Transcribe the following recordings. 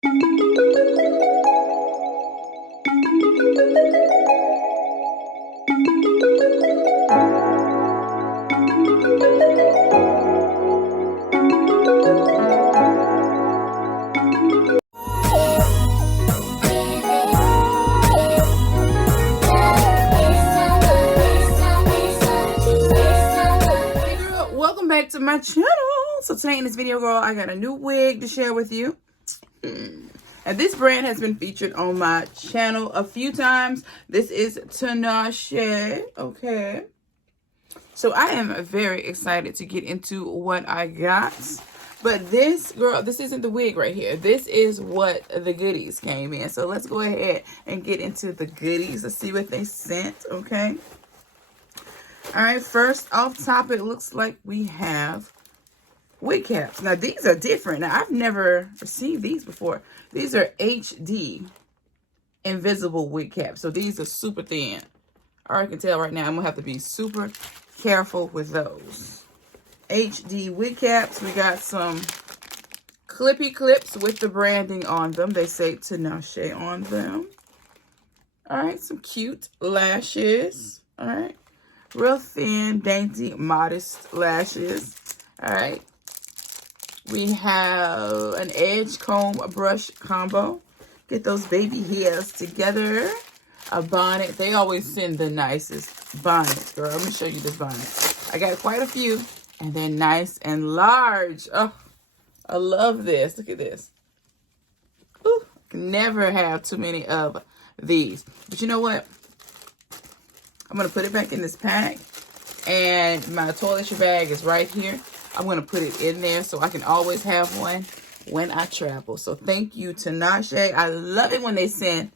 Welcome back to my channel. So today in this video, girl, I got a new wig to share with you. And this brand has been featured on my channel a few times. This is Tinashe, okay? So I am very excited to get into what I got. But this, girl, this isn't the wig right here. This is what the goodies came in. So let's go ahead and get into the goodies. Let's see what they sent, okay? All right, first off top, it looks like we have wig caps. Now, these are different. Now, I've never received these before. These are HD invisible wig caps. So these are super thin. I already can tell right now I'm going to have to be super careful with those. HD wig caps. We got some clippy clips with the branding on them. They say Tinashe on them. All right, some cute lashes. All right. Real thin, dainty, modest lashes. All right. We have an edge comb brush combo. Get those baby hairs together. A bonnet. They always send the nicest bonnets, girl. Let me show you this bonnet. I got quite a few, and they're nice and large. Oh, I love this. Look at this. Ooh, can never have too many of these. But you know what? I'm going to put it back in this pack. And my toiletry bag is right here. I'm going to put it in there so I can always have one when I travel. So thank you, Tinashe. I love it when they send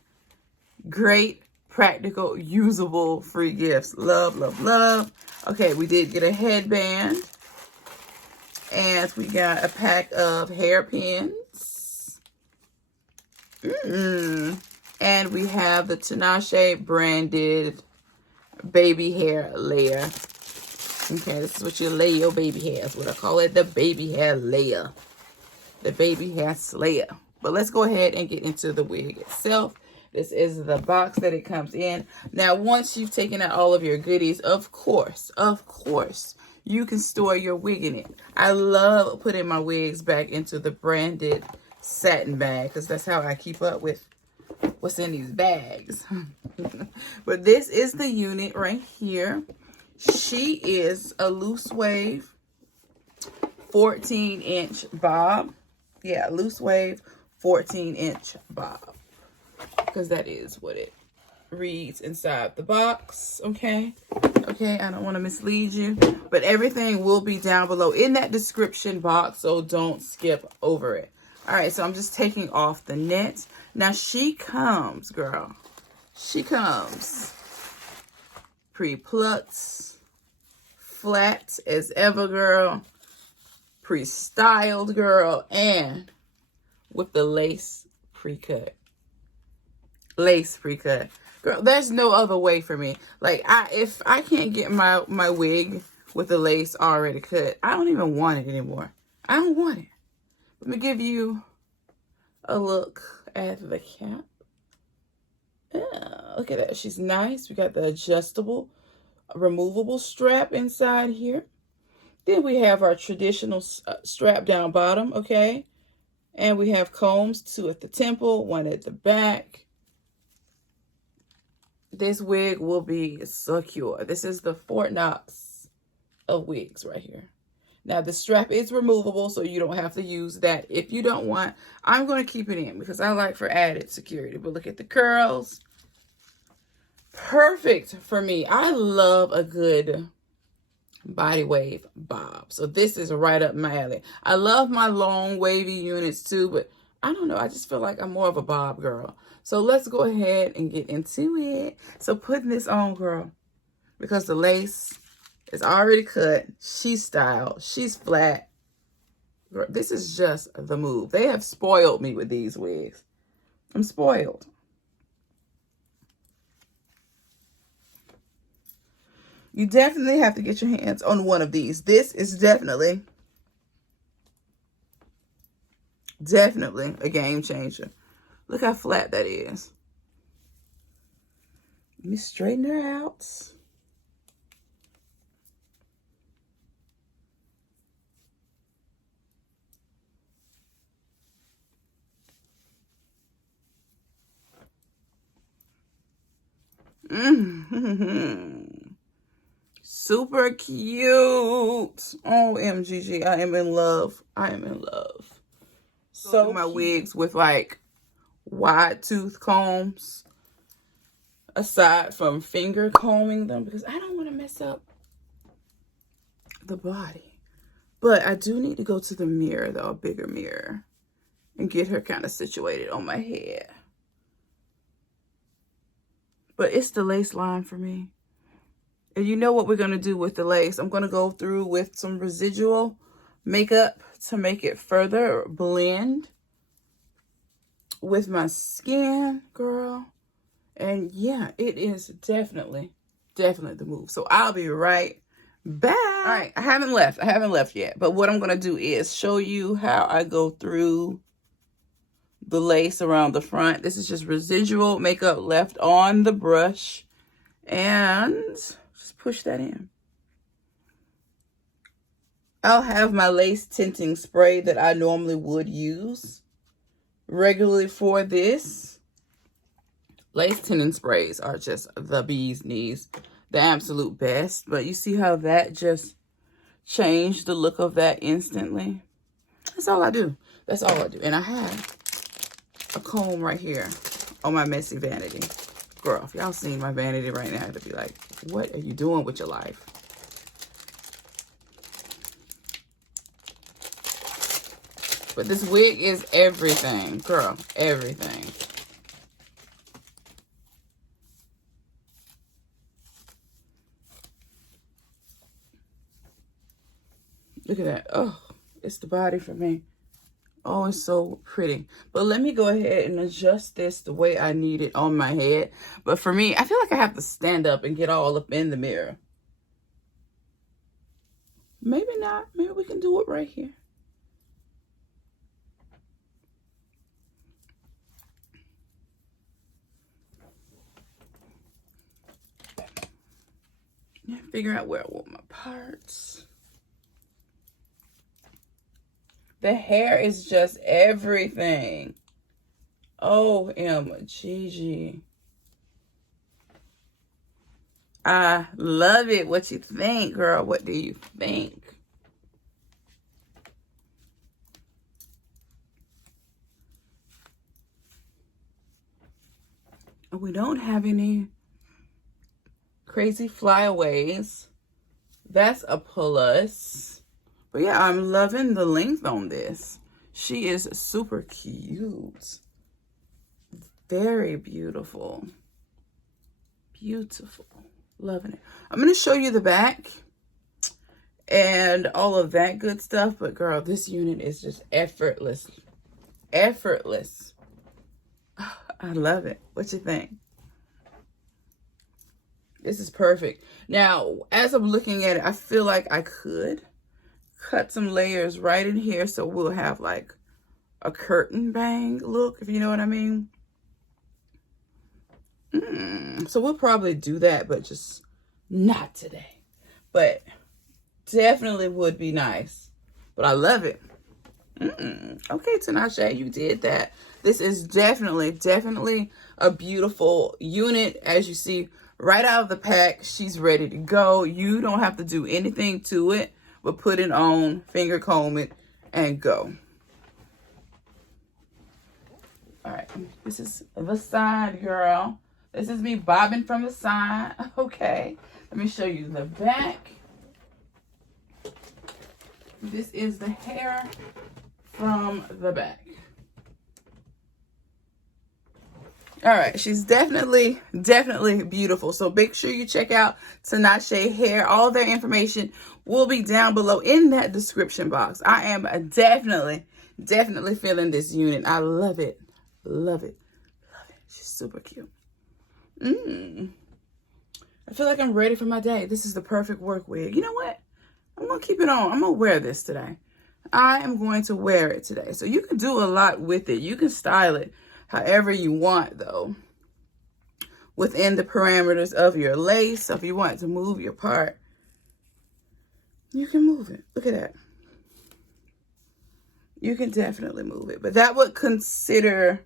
great, practical, usable free gifts. Love, love, love. Okay, we did get a headband. And we got a pack of hairpins. And we have the Tinashe branded baby hair layer. Okay, this is what you lay your baby hair. That's what I call it, the baby hair layer. The baby hair slayer. But let's go ahead and get into the wig itself. This is the box that it comes in. Now, once you've taken out all of your goodies, of course, you can store your wig in it. I love putting my wigs back into the branded satin bag because that's how I keep up with what's in these bags. But this is the unit right here. She is a loose wave 14-inch bob. Yeah, loose wave 14-inch bob. Because that is what it reads inside the box. Okay. Okay, I don't want to mislead you. But everything will be down below in that description box. So don't skip over it. All right, so I'm just taking off the net. Now, she comes, girl. She comes pre-plucked, flat as ever, girl. Pre-styled, girl. And with the lace pre-cut. Lace pre-cut. Girl, there's no other way for me. Like, if I can't get my wig with the lace already cut, I don't even want it anymore. I don't want it. Let me give you a look at the cap. Yeah, look at that. She's nice. We got the adjustable, removable strap inside here. Then we have our traditional strap down bottom, okay? And we have combs, two at the temple, one at the back. This wig will be secure. This is the Fort Knox of wigs right here. Now, the strap is removable, so you don't have to use that if you don't want. I'm going to keep it in because I like for added security. But look at the curls. Perfect for me. I love a good body wave bob. So this is right up my alley. I love my long wavy units too, but I don't know. I just feel like I'm more of a bob girl. So let's go ahead and get into it. So putting this on, girl, because the lace is already cut. She's styled. She's flat. Girl, this is just the move. They have spoiled me with these wigs. I'm spoiled. You definitely have to get your hands on one of these. This is definitely Definitely a game changer. Look how flat that is. Let me straighten her out. Super cute. OMGG. I am in love. I am in love. So my wigs with like wide tooth combs, aside from finger combing them, because I don't want to mess up the body. But I do need to go to the mirror, though, a bigger mirror, and get her kind of situated on my head. But it's the lace line for me. And you know what we're going to do with the lace. I'm going to go through with some residual makeup to make it further blend with my skin, girl. And yeah, it is definitely the move. So I'll be right back. All right, I haven't left yet. But what I'm going to do is show you how I go through the lace around the front. This is just residual makeup left on the brush. And just push that in. I'll have my lace tinting spray that I normally would use regularly for this. Lace tinting sprays are just the bee's knees, the absolute best. But you see how that just changed the look of that instantly? That's all I do. That's all I do. And I have a comb right here on my messy vanity. Girl, if y'all seen my vanity right now, it'd be like, what are you doing with your life? But this wig is everything, girl, everything. Look at that. Oh, it's the body for me. Oh, it's so pretty. But let me go ahead and adjust this the way I need it on my head. But for me, I feel like I have to stand up and get all up in the mirror. Maybe not. Maybe we can do it right here. Yeah, figure out where I want my parts. The hair is just everything. OMGG. I love it. What you think, girl? What do you think? We don't have any crazy flyaways. That's a plus. But yeah, I'm loving the length on this. She is super cute. Very beautiful. Beautiful. Loving it. I'm going to show you the back and all of that good stuff. But girl, this unit is just effortless. Effortless. I love it. What you think? This is perfect. Now, as I'm looking at it, I feel like I could cut some layers right in here so we'll have like a curtain bang look, if you know what I mean. So we'll probably do that, but just not today. But definitely would be nice. But I love it. Okay, Tinashe, you did that. This is definitely a beautiful unit. As you see, right out of the pack, she's ready to go. You don't have to do anything to it, but put it on, finger comb it, and go. All right, this is the side, girl. This is me bobbing from the side. Okay, let me show you the back. This is the hair from the back. All right, she's definitely beautiful. So make sure you check out Tinashe Hair. All their information will be down below in that description box. I am definitely feeling this unit. I love it. Love it. Love it. She's super cute. I feel like I'm ready for my day. This is the perfect work wig. You know what? I'm going to keep it on. I'm going to wear this today. I am going to wear it today. So you can do a lot with it. You can style it however you want, though, within the parameters of your lace. So if you want to move your part, you can move it. Look at that. You can definitely move it. But that would consider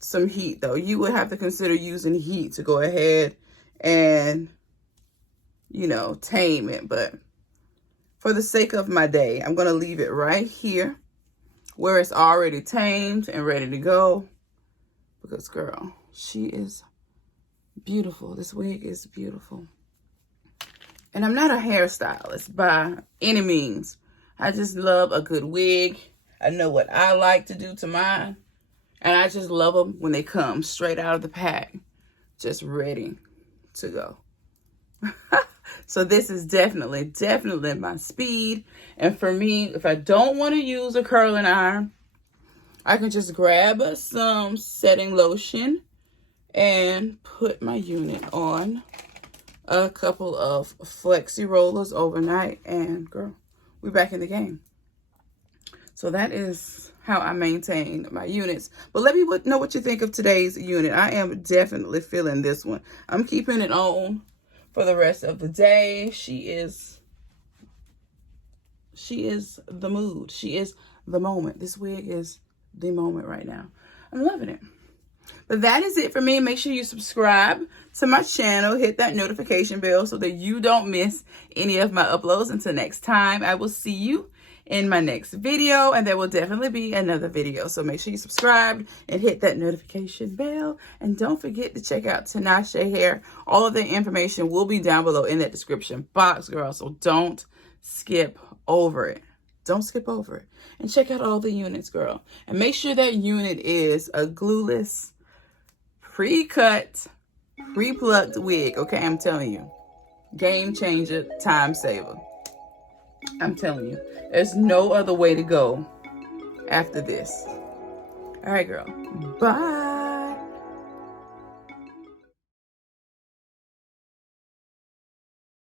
some heat, though. You would have to consider using heat to go ahead and, you know, tame it. But for the sake of my day, I'm going to leave it right here where it's already tamed and ready to go. Because, girl, she is beautiful. This wig is beautiful. And I'm not a hairstylist by any means. I just love a good wig. I know what I like to do to mine. And I just love them when they come straight out of the pack. Just ready to go. So this is definitely my speed. And for me, if I don't want to use a curling iron, I can just grab some setting lotion and put my unit on a couple of flexi rollers overnight, and girl, we're back in the game. So that is how I maintain my units. But let me know what you think of today's unit. I am definitely feeling this one. I'm keeping it on for the rest of the day. She is the mood. She is the moment. This wig is the moment right now. I'm loving it. But that is it for me. Make sure you subscribe to my channel. Hit that notification bell so that you don't miss any of my uploads. Until next time, I will see you in my next video. And there will definitely be another video. So make sure you subscribe and hit that notification bell. And don't forget to check out Tinashe Hair. All of the information will be down below in that description box, girl. So don't skip over it. Don't skip over it. And check out all the units, girl. And make sure that unit is a glueless, pre-cut, pre-plucked wig. Okay, I'm telling you. Game changer, time saver. I'm telling you. There's no other way to go after this. All right, girl. Bye.